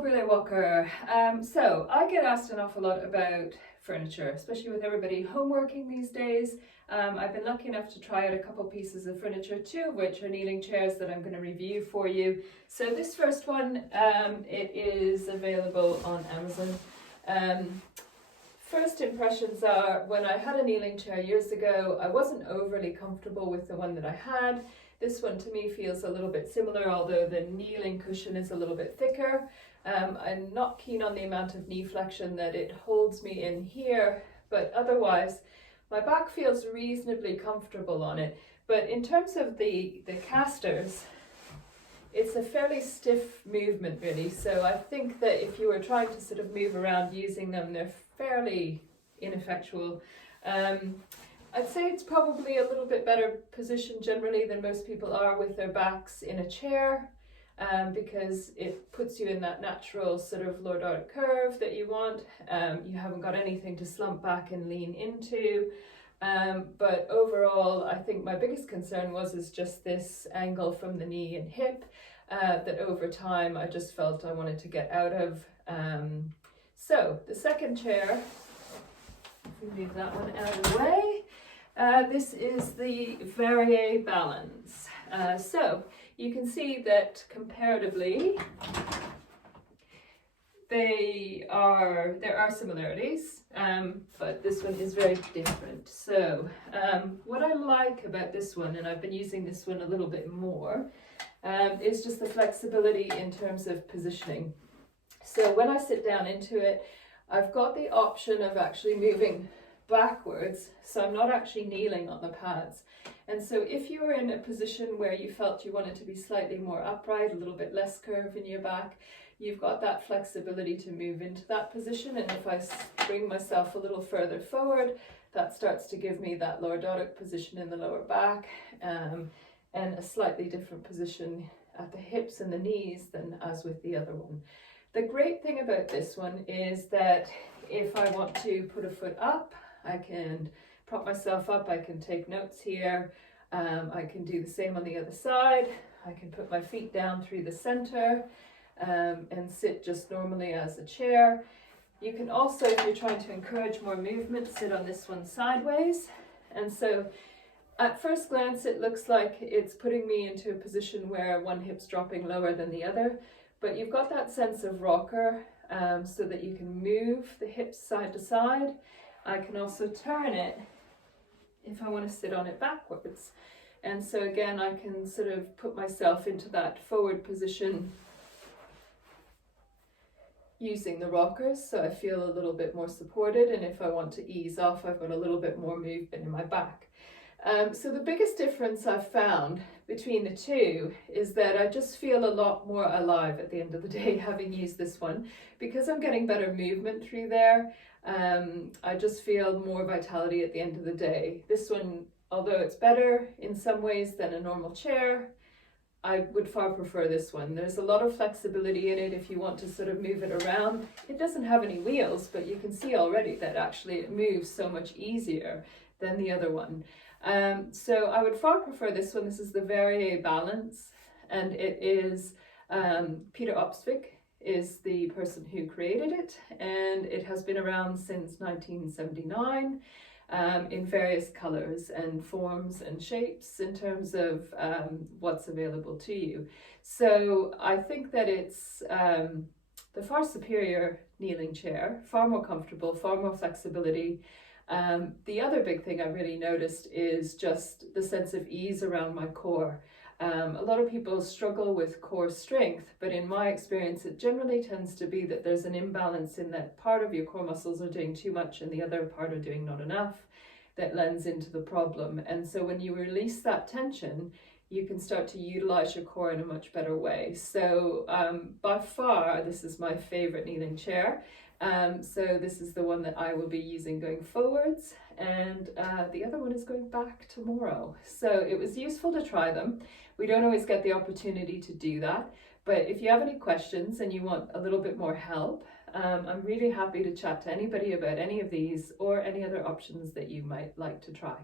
Brule-Walker. So I get asked an awful lot about furniture, especially with everybody home working these days. I've been lucky enough to try out a couple pieces of furniture, two of which are kneeling chairs that I'm going to review for you. So this first one, it is available on Amazon. First impressions are, when I had a kneeling chair years ago, I wasn't overly comfortable with the one that I had. This one to me feels a little bit similar, although the kneeling cushion is a little bit thicker. I'm not keen on the amount of knee flexion that it holds me in here, but otherwise my back feels reasonably comfortable on it. But in terms of the casters, it's a fairly stiff movement really, so I think that if you were trying to sort of move around using them, they're fairly ineffectual. I'd say it's probably a little bit better positioned generally than most people are with their backs in a chair, because it puts you in that natural sort of lordotic curve that you want. You haven't got anything to slump back and lean into. But overall, I think my biggest concern is just this angle from the knee and hip that over time I just felt I wanted to get out of. So the second chair, if we move that one out of the way, this is the Varier Balans. So you can see that comparatively there are similarities, but this one is very different. So what I like about this one, and I've been using this one a little bit more, is just the flexibility in terms of positioning. So when I sit down into it, I've got the option of actually moving backwards, so I'm not actually kneeling on the pads. And so if you were in a position where you felt you wanted to be slightly more upright, a little bit less curve in your back, you've got that flexibility to move into that position. And if I bring myself a little further forward, that starts to give me that lordotic position in the lower back, and a slightly different position at the hips and the knees than as with the other one. The great thing about this one is that if I want to put a foot up, I can prop myself up, I can take notes here, I can do the same on the other side, I can put my feet down through the center and sit just normally as a chair. You can also, if you're trying to encourage more movement, sit on this one sideways. And so at first glance it looks like it's putting me into a position where one hip's dropping lower than the other, but you've got that sense of rocker, so that you can move the hips side to side. I can also turn it if I want to sit on it backwards. And so again, I can sort of put myself into that forward position using the rockers, so I feel a little bit more supported, and if I want to ease off, I've got a little bit more movement in my back. So the biggest difference I've found between the two is that I just feel a lot more alive at the end of the day having used this one, because I'm getting better movement through there. I just feel more vitality at the end of the day. This one, although it's better in some ways than a normal chair, I would far prefer this one. There's a lot of flexibility in it if you want to sort of move it around. It doesn't have any wheels, but you can see already that actually it moves so much easier than the other one. So I would far prefer this one. This is the Varier Balans, and it is Peter Opsvik is the person who created it, and it has been around since 1979 in various colors and forms and shapes in terms of what's available to you. So I think that it's the far superior kneeling chair, far more comfortable, far more flexibility. The other big thing I really noticed is just the sense of ease around my core. A lot of people struggle with core strength, but in my experience it generally tends to be that there's an imbalance in that part of your core muscles are doing too much and the other part are doing not enough. That lends into the problem. And so when you release that tension, you can start to utilize your core in a much better way. So by far this is my favorite kneeling chair. So this is the one that I will be using going forwards, and the other one is going back tomorrow. So it was useful to try them. We don't always get the opportunity to do that, but if you have any questions and you want a little bit more help, I'm really happy to chat to anybody about any of these or any other options that you might like to try.